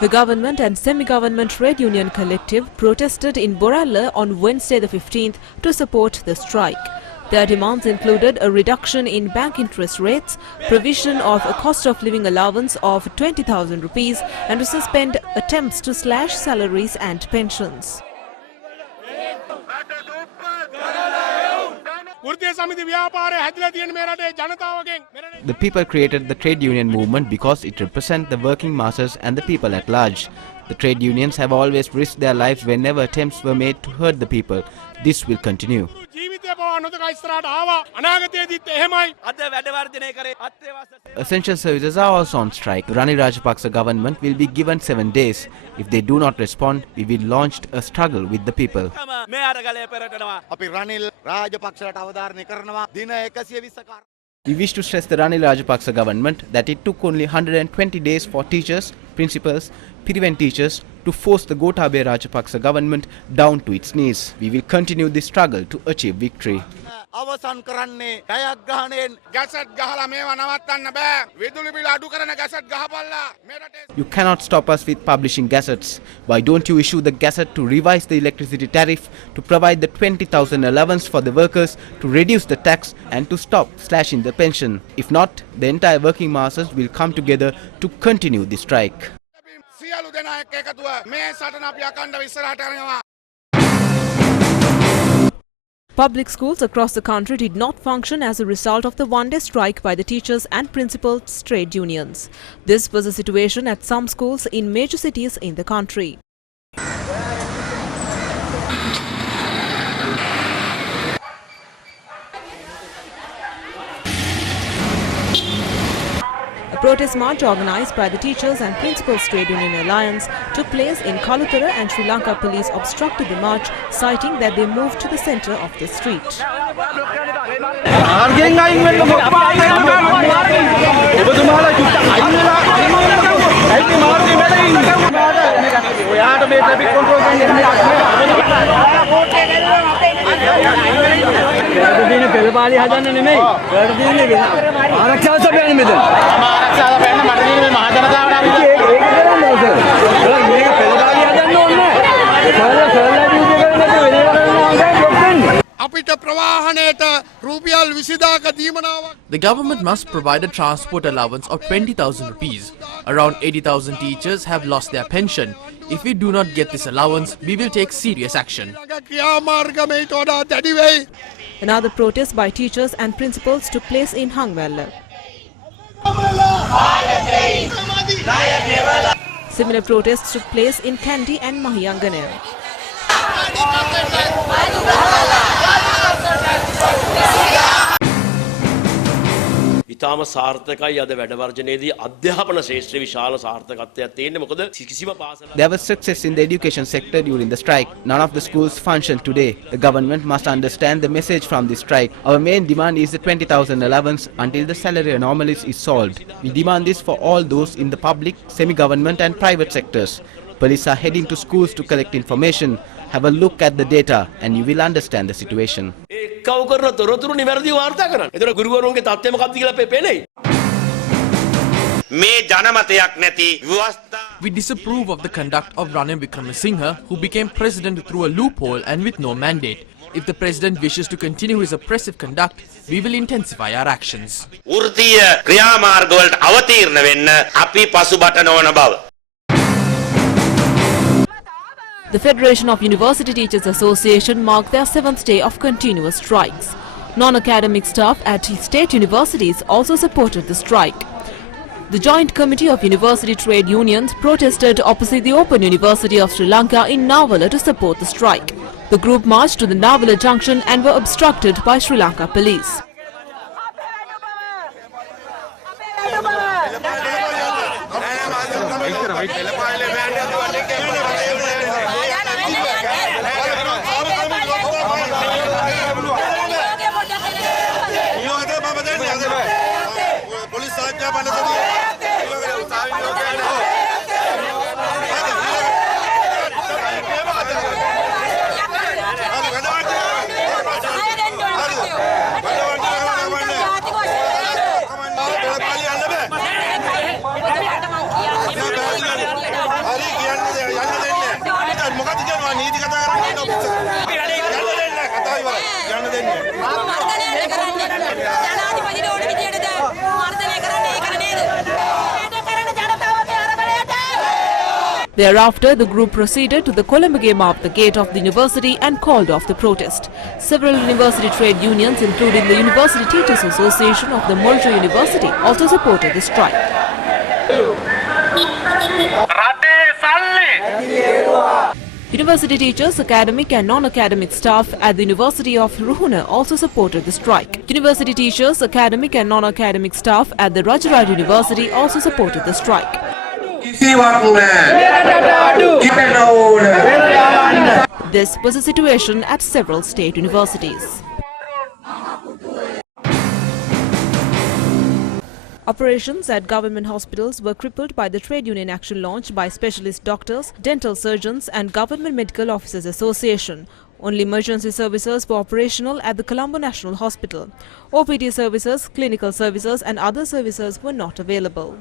The government and semi-government trade union collective protested in Boralla on Wednesday the 15th to support the strike. Their demands included a reduction in bank interest rates, provision of a cost of living allowance of 20,000 rupees and to suspend attempts to slash salaries and pensions. The people created the trade union movement because it represents the working masses and the people at large. The trade unions have always risked their lives whenever attempts were made to hurt the people. This will continue. Essential services are also on strike. The Ranil Rajapaksa government will be given 7 days. If they do not respond, we will launch a struggle with the people. We wish to stress the Ranil Rajapaksa government that it took only 120 days for teachers, principals, prevent teachers to force the Gotabaya Rajapaksa government down to its knees. We will continue this struggle to achieve victory. You cannot stop us with publishing gazettes. Why don't you issue the gazette to revise the electricity tariff, to provide the 20,000 allowance for the workers, to reduce the tax and to stop slashing the pension? If not, the entire working masses will come together to continue the strike. Public schools across the country did not function as a result of the one-day strike by the teachers and principals' trade unions. This was the situation at some schools in major cities in the country. A protest march organised by the Teachers and Principals Trade Union Alliance took place in Kaluthara, and Sri Lanka police obstructed the march, citing that they moved to the centre of the street. The government must provide a transport allowance of 20,000 rupees. Around 80,000 teachers have lost their pension. If we do not get this allowance, we will take serious action. Another protest by teachers and principals took place in Hangwella. Similar protests took place in Kandy and Mahiyanganel. ඉතාම සාර්ථකයි අද වැඩ වර්ජනයේදී අධ්‍යාපන ශාස්ත්‍රයේ විශාල සාර්ථකත්වයක් තියෙන්නේ මොකද කිසිම පාසලක් There was success in the education sector during the strike. None of the schools functioned today. The government must understand the message from the strike. Our main demand is the 20,000 allowance until the salary anomalies is solved. We demand this for all those in the public, semi-government and private sectors. Police are heading to schools to collect information. Have a look at the data and you will understand the situation. We disapprove of the conduct of Ranil Wickremesinghe, who became president through a loophole and with no mandate. If the president wishes to continue his oppressive conduct, we will intensify our actions. The Federation of University Teachers Association marked their 7th day of continuous strikes. Non-academic staff at state universities also supported the strike. The Joint Committee of University Trade Unions protested opposite the Open University of Sri Lanka in Navala to support the strike. The group marched to the Navala junction and were obstructed by Sri Lanka police. Thereafter, the group proceeded to the Colombo of the gate of the university and called off the protest. Several university trade unions, including the University Teachers Association of the Muljo University, also supported the strike. University teachers, academic and non-academic staff at the University of Ruhuna also supported the strike. University teachers, academic and non-academic staff at the Rajaraj University also supported the strike. This was the situation at several state universities. Operations at government hospitals were crippled by the trade union action launched by specialist doctors, dental surgeons and Government Medical Officers Association. Only emergency services were operational at the Colombo National Hospital. OPD services, clinical services and other services were not available.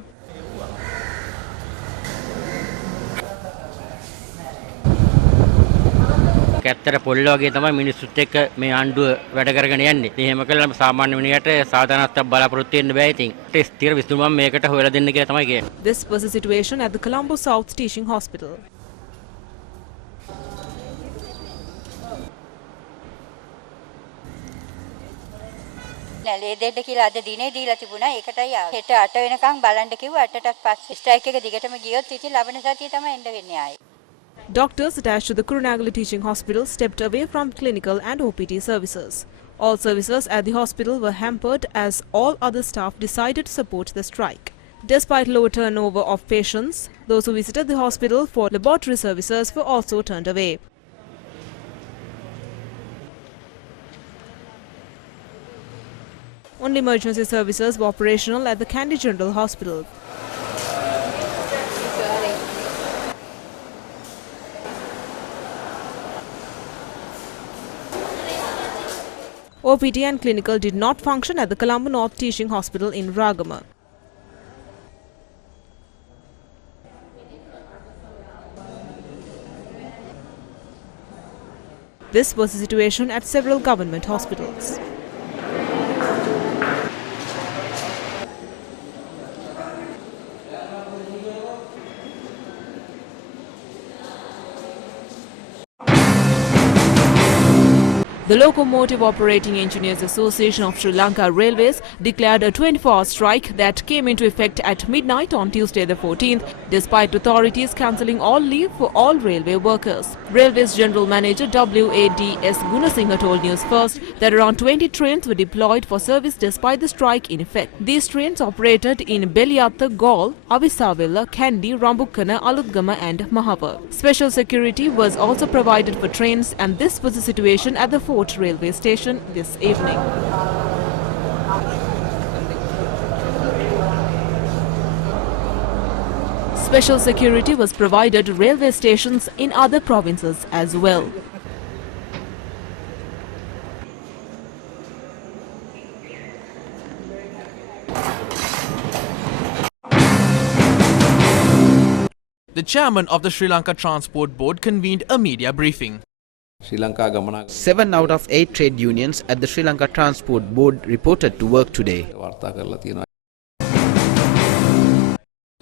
ඇත්තට පොල්ල වගේ තමයි මිනිස්සුත් එක්ක මේ ආණ්ඩුව වැඩ කරගෙන යන්නේ. ඉතින් එහෙම කළාම සාමාන්‍ය මිනිහට සාධාරණත්වයක් බලාපොරොත්තු වෙන්න බෑ ඉතින්. ස්ථිර විසඳුමක් මේකට හොයලා දෙන්න කියලා තමයි කියන්නේ. This was the situation at the Colombo South Teaching Hospital. ලේ දෙන්න කියලා අද දිනේ දීලා තිබුණා. ඒකටයි හෙට 8 වෙනකන් බලන්න කිව්වා. 8ටත් පස්සේ ස්ට්‍රයික් එක දිගටම ගියොත් ඉතින් ලබන සතිය තමයි එන්න වෙන්නේ ආයේ. Doctors attached to the Kurunagala Teaching Hospital stepped away from clinical and OPT services. All services at the hospital were hampered as all other staff decided to support the strike. Despite lower turnover of patients, those who visited the hospital for laboratory services were also turned away. Only emergency services were operational at the Kandy General Hospital. OPT and clinical did not function at the Colombo North Teaching Hospital in Ragama. This was the situation at several government hospitals. The Locomotive Operating Engineers Association of Sri Lanka Railways declared a 24-hour strike that came into effect at midnight on Tuesday the 14th, despite authorities cancelling all leave for all railway workers. Railways General Manager WADS Gunasinghe told Newsfirst that around 20 trains were deployed for service despite the strike in effect. These trains operated in Beliyatta, Gaul, Avisavilla, Kandy, Rambukkana, Alugama and Mahava. Special security was also provided for trains, and this was the situation at the Fort railway station this evening. Special security was provided to railway stations in other provinces as well. The chairman of the Sri Lanka Transport Board convened a media briefing. 7 out of 8 trade unions at the Sri Lanka Transport Board reported to work today.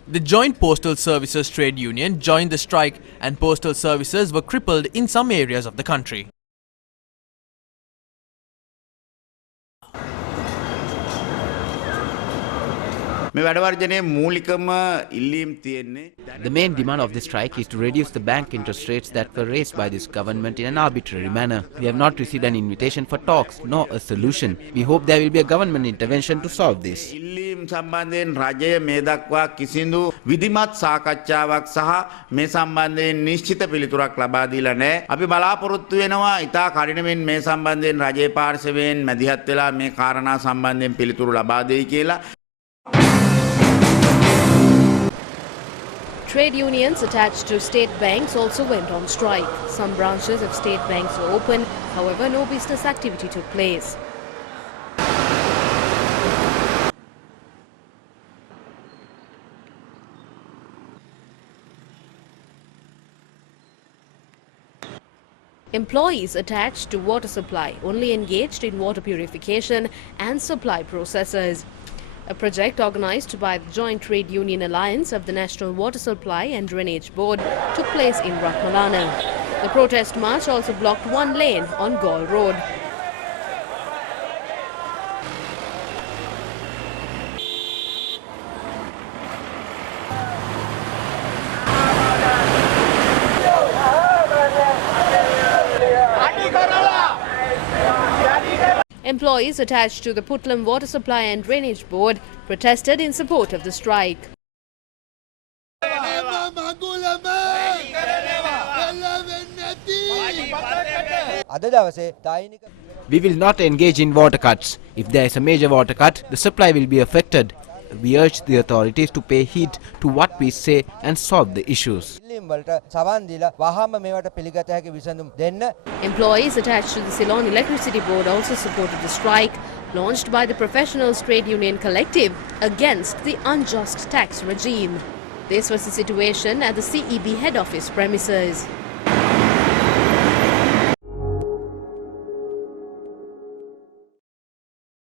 The Joint Postal Services Trade Union joined the strike and postal services were crippled in some areas of the country. The main demand of the strike is to reduce the bank interest rates that were raised by this government in an arbitrary manner. We have not received an invitation for talks nor a solution. We hope there will be a government intervention to solve this. සම්බන්ධයෙන් රජය මේ දක්වා කිසිදු විධිමත් සාකච්ඡාවක් සහ මේ සම්බන්ධයෙන් නිශ්චිත පිළිතුරක් ලබා දීලා නැහැ. අපි බලාපොරොත්තු වෙනවා ඉතා කඩිනමින් මේ සම්බන්ධයෙන් රජයේ පාර්ශවයෙන් මැදිහත් වෙලා මේ කාරණා සම්බන්ධයෙන් පිළිතුරු ලබා දෙයි කියලා. Trade unions attached to state banks also went on strike. Some branches of state banks were open, however no business activity took place. Employees attached to water supply only engaged in water purification and supply processes. A project organised by the Joint Trade Union Alliance of the National Water Supply and Drainage Board took place in Ratmalana. The protest march also blocked one lane on Gaul Road. Employees attached to the Putlam Water Supply and Drainage Board protested in support of the strike. We will not engage in water cuts. If there is a major water cut, the supply will be affected. We urge the authorities to pay heed to what we say and solve the issues. Employees attached to the Ceylon Electricity Board also supported the strike, launched by the Professionals Trade Union Collective against the unjust tax regime. This was the situation at the CEB head office premises.